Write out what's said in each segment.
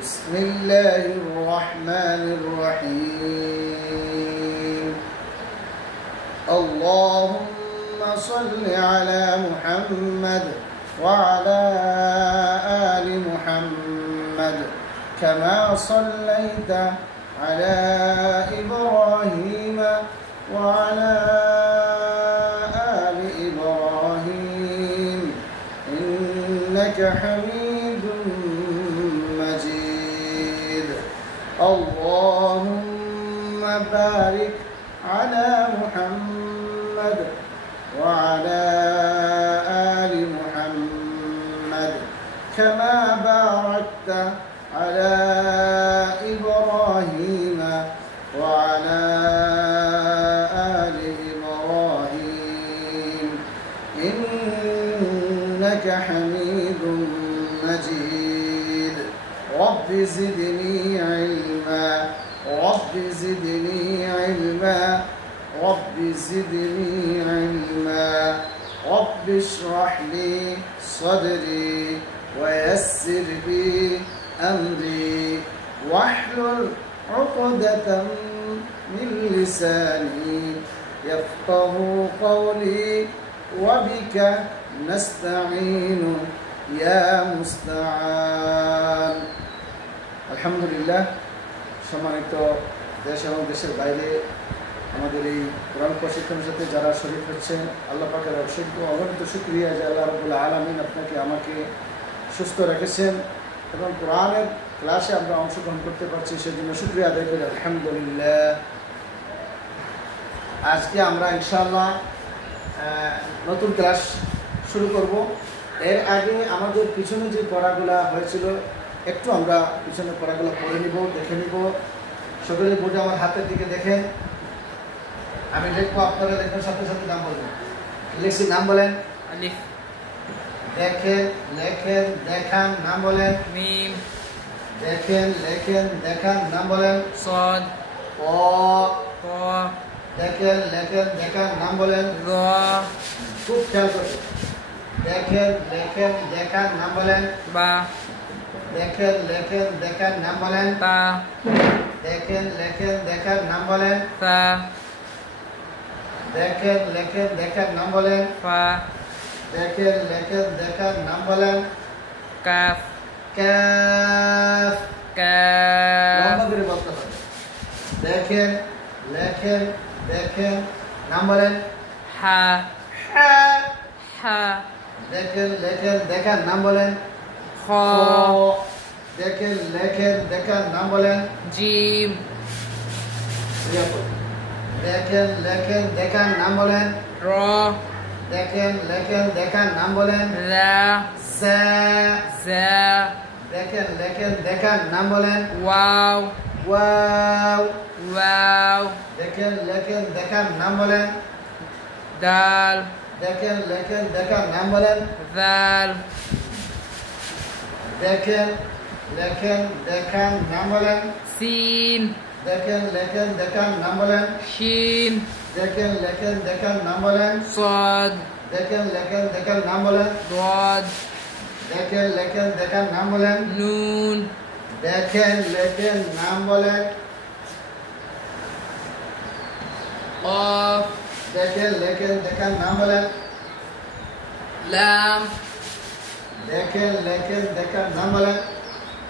بسم الله الرحمن الرحيم اللهم صل على محمد وعلى آل محمد كما صليت على إبراهيم وعلى آل إبراهيم إنك حميد مجيد اللهم بارك على محمد وعلى آل محمد كما باركت على إبراهيم وعلى آل إبراهيم إنك حميد مجيد رب زدني علما رب زدني علما رب زدني علما رب اشرح لي صدري ويسر لي أمري واحلل عقدة من لساني يفقه قولي وبك نستعين يا مستعان الحمد لله সম্মানিত দেশ এবং দেশের বাইরে আমাদের এই কোরআন প্রশিক্ষণের সাথে যারা শরীক হচ্ছেন আল্লাহ পাকের অসংখ্য অগণিত শুকরিয়া যে আল্লাহ রাব্বুল আলামিন আপনাকে আমাকে সুস্থ রেখেছেন এবং কোরআনের ক্লাসে আমরা অংশগ্রহণ করতে পারছি সেজন্য শুকরিয়া আদায় করি আলহামদুলিল্লাহ। আজকে আমরা ইনশাআল্লাহ নতুন ক্লাস শুরু করব। এর আগে আমাদের পিছনে যে পড়াগুলো হয়েছিল একটু আমরা পিছনে পড়াগুলো পড়ে নিব, দেখে নিব। সকলে বোর্ডে আমার হাতের দিকে দেখেন, আমি লিখবো, আপনারা দেখবেন, সাথে সাথে নাম বলবেন। লিখছি, নাম বলেন। আলিফ। দেখেন, লেখেন, দেখান, নাম বলেন। মিম। দেখেন, লেখেন, দেখান, নাম বলেন। সদ। ক। ক। দেখেন, লেখেন, দেখান, নাম বলেন। র। খুব খেয়াল করুন। দেখেন, লেখেন, দেখান, নাম বলেন। বা। দেখেন, লেখেন, দেখান, নাম বলেন। তা। দেখেন, লেখেন, দেখান, নাম বলেন। তা। দেখেন, লেখেন, দেখান, নাম বলেন। ফা। দেখেন, লেখেন, দেখান, নাম বলেন। কাফ। কাফ। কাফ। লম্বা করে বলতে হবে। দেখেন, লেখেন, দেখেন, নাম বলেন। হা। হা। হা। দেখেন, লেখেন, দেখান, নাম বলেন। খ। দেখেন, লেখেন, দেখান, নাম বলেন। জিম। দেখেন, লেখেন, দেখান, নাম বলেন। র। দেখেন, লেখেন, দেখান, নাম বলেন। রা। সা। জা। দেখেন, লেখেন, দেখান, নাম বলেন। ওয়াও। ওয়াও। ওয়াও। দেখেন, লেখেন, দেখান, নাম বলেন। দাল। দেখেন, লেখেন, দেখান, নাম বলেন। দাল। দেখেন, লেখেন, দেখান, নাম বলেন। সিন। দেখেন, লেখেন, দেখান, নাম বলেন। শিন। দেখেন, লেখেন, দেখান, নাম বলেন। সদ। দেখেন, লেখেন, দেখান, নাম বলেন। দদ। দেখেন, লেখেন, দেখান, নাম বলেন। নুন। দেখেন, লেখেন, নাম বলেন। অফ। দেখেন, লেখেন, দেখান, নাম বলেন। লাম। দেখেন, লেখেন, দেখান, নাম বলেন।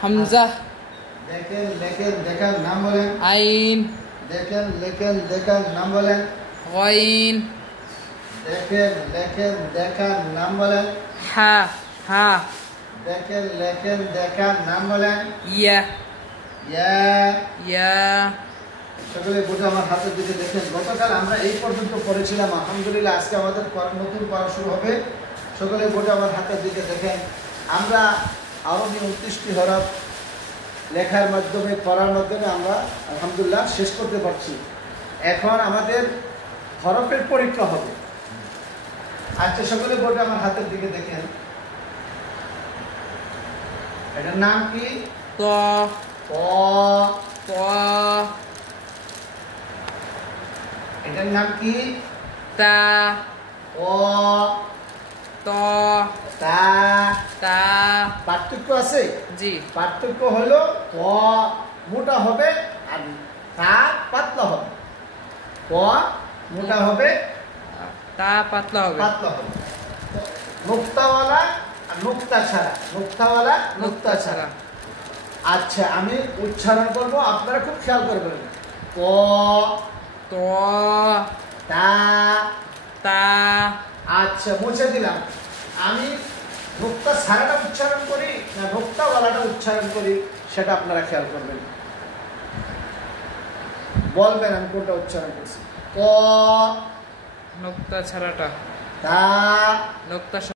হামজা। দেখেন, লেখেন, দেখান, নাম বলেন। আইন। দেখেন, লেখেন, দেখান, নাম বলেন। গইন। দেখেন, লেখেন, দেখান, নাম বলেন। হা। হা। দেখেন, লেখেন, দেখান, নাম বলেন। ইয়া। ইয়া। ইয়া। সকলে বোঝা আমার হাতের দিকে দেখেন। গতকাল আমরা এই পর্যন্ত পড়েছিলাম, আলহামদুলিল্লাহ আজকে আমাদের নতুন পড়া শুরু হবে। সকলে বোঝা আমার হাতের দিকে দেখেন। আমরা আরবি 29টি হরফ লেখার মাধ্যমে, পড়ার মাধ্যমে আমরা আলহামদুলিল্লাহ শেষ করতে পারছি। এখন আমাদের হরফের পরীক্ষা হবে। আচ্ছা, সকলে বোঝা আমার হাতের দিকে দেখেন। এটার নাম কি? ত। ক। ক। এটার নাম কি? তা। ও। ত তা তা পার্থক্য আছে। জি পার্থক্য হলো ক মোটা হবে আর তা পাতলা হবে। ক মোটা হবে, তা পাতলা হবে। পাতলা হবে। নুক্তাওয়ালা আর নুক্তা ছাড়া, নুক্তাওয়ালা নুক্তা ছাড়া। আচ্ছা আমি উচ্চারণ করব, আপনারা খুব খেয়াল করবেন। ক ত তা। তা আচ্ছা মুছে দিলাম। আমি নুক্তা ছাড়াটা উচ্চারণ করি না নুক্তাওয়ালাটা উচ্চারণ করি, সেটা আপনারা খেয়াল করবেন। বলবেন আমি কোনটা উচ্চারণ করছি। ক নোক্তা ছাড়াটা, তা নোক্তা